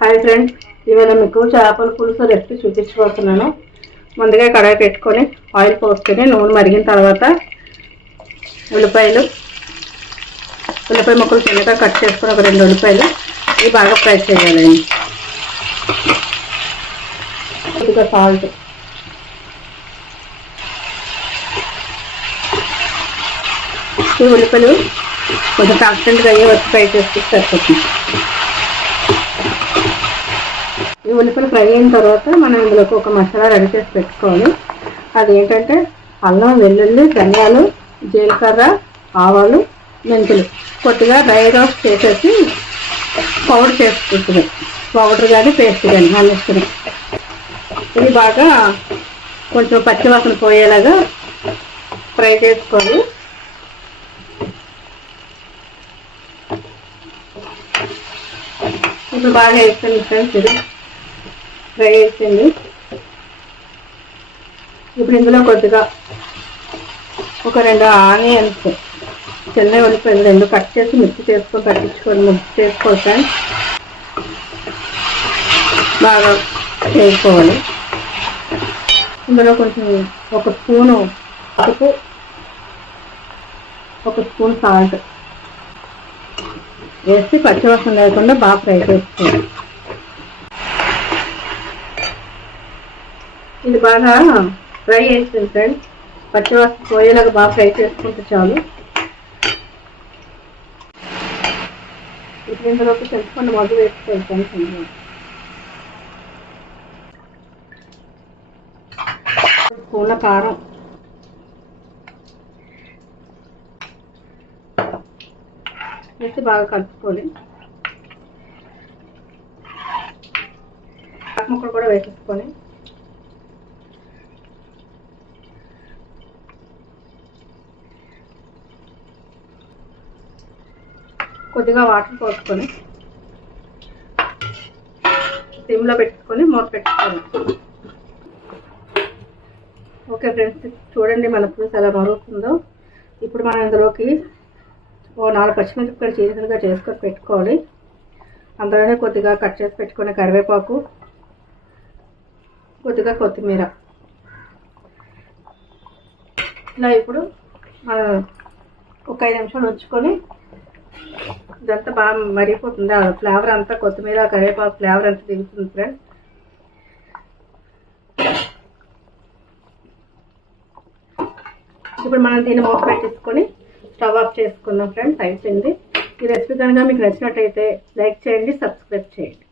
Hi friends, ఇవాళ మీకు చేపల పులుసు రెసిపీ చూపించబోతున్నాను. ముందుగా కడాయి పెట్టుకొని ఆయిల్ పోసుకొని నూనె మరిగిన తర్వాత ఉల్లిపాయ ముక్కలు చిన్నగా కట్ చేసుకొని ఒక 2 ఉల్లిపాయలు ఇవి బాగా ఫ్రై చేయాలండి. కొద్దిగా సాల్ట్, ఈ ఉల్లిపాయలు కొంచెం ట్రాన్స్పరెంట్గా అయ్యే వరకు ఫ్రై చేసి సరిపోతుంది. ఈ ఉల్లిపాయలు ఫ్రై అయిన తర్వాత మనం ఇందులోకి ఒక మసాలా రెడీ చేసి పెట్టుకోవాలి. అది ఏంటంటే అల్లం, వెల్లుల్లి, ధనియాలు, జీలకర్ర, ఆవాలు, మెంతులు కొద్దిగా డ్రై రోస్ట్ చేసేసి పౌడర్ చేసుకుంటుంది. పౌడర్ కానీ పేస్ట్ కానీ అన్నిస్తుంది. ఇది బాగా కొంచెం పచ్చివాసన పోయేలాగా ఫ్రై చేసుకోవాలి. ఇప్పుడు బాగా వేస్తుంది ఫ్రెండ్స్, ఇది ఫ్రై అయిపోయింది. ఇప్పుడు ఇందులో కొద్దిగా ఒక 2 ఆనియన్స్, చిన్న ఉల్లిపాయలు 2 కట్ చేసి మిక్సీ చేసుకొని పట్టించుకొని మిక్స్ చేసుకోవాలి ఫ్రెండ్స్. బాగా చేసుకోవాలి. ఇందులో కొంచెం ఒక స్పూను పసుపు, ఒక స్పూన్ సాల్ట్ వేసి పచ్చివాసన లేకుండా బాగా ఫ్రై చేసుకోవాలి. ఇది బాగా ఫ్రై చేస్తుంది ఫ్రెండ్స్, పచ్చివాసన పోయేలాగా బాగా ఫ్రై చేసుకుంటే చాలు. ఇప్పుడు ఇందులోకి చింతపండు మొదలు వేసుకోవాలి ఫ్రెండ్స్. స్పూన్ల కారం, వేసి బాగా కలుపుకోవాలి. ముక్కలు కూడా వేసేసుకొని కొద్దిగా వాటర్ పోసుకొని సిమ్లో పెట్టుకొని మూత పెట్టుకోవాలి. ఓకే ఫ్రెండ్స్, చూడండి మన పులుసు ఎలా మరుగుతుందో. ఇప్పుడు మనం ఇందులోకి 4 పచ్చిమిరపకాయలు చీలికలుగా చేసుకొని పెట్టుకోవాలి. అందులోనే కొద్దిగా కట్ చేసి పెట్టుకునే కరివేపాకు, కొద్దిగా కొత్తిమీర. ఇలా ఇప్పుడు మనం ఒక 5 నిమిషాలు ఉంచుకొని ఇదంతా బాగా మరిగిపోతుంది. ఆ ఫ్లేవర్ అంతా, కొత్తిమీర కరివేపాకు ఫ్లేవర్ అంతా దిగుతుంది ఫ్రెండ్స్. ఇప్పుడు మనం దీన్ని మూత పెట్టేసుకొని స్టవ్ ఆఫ్ చేసుకుందాం ఫ్రెండ్స్. అయిపోయింది. ఈ రెసిపీ కనుక మీకు నచ్చినట్టయితే లైక్ చేయండి, సబ్స్క్రైబ్ చేయండి.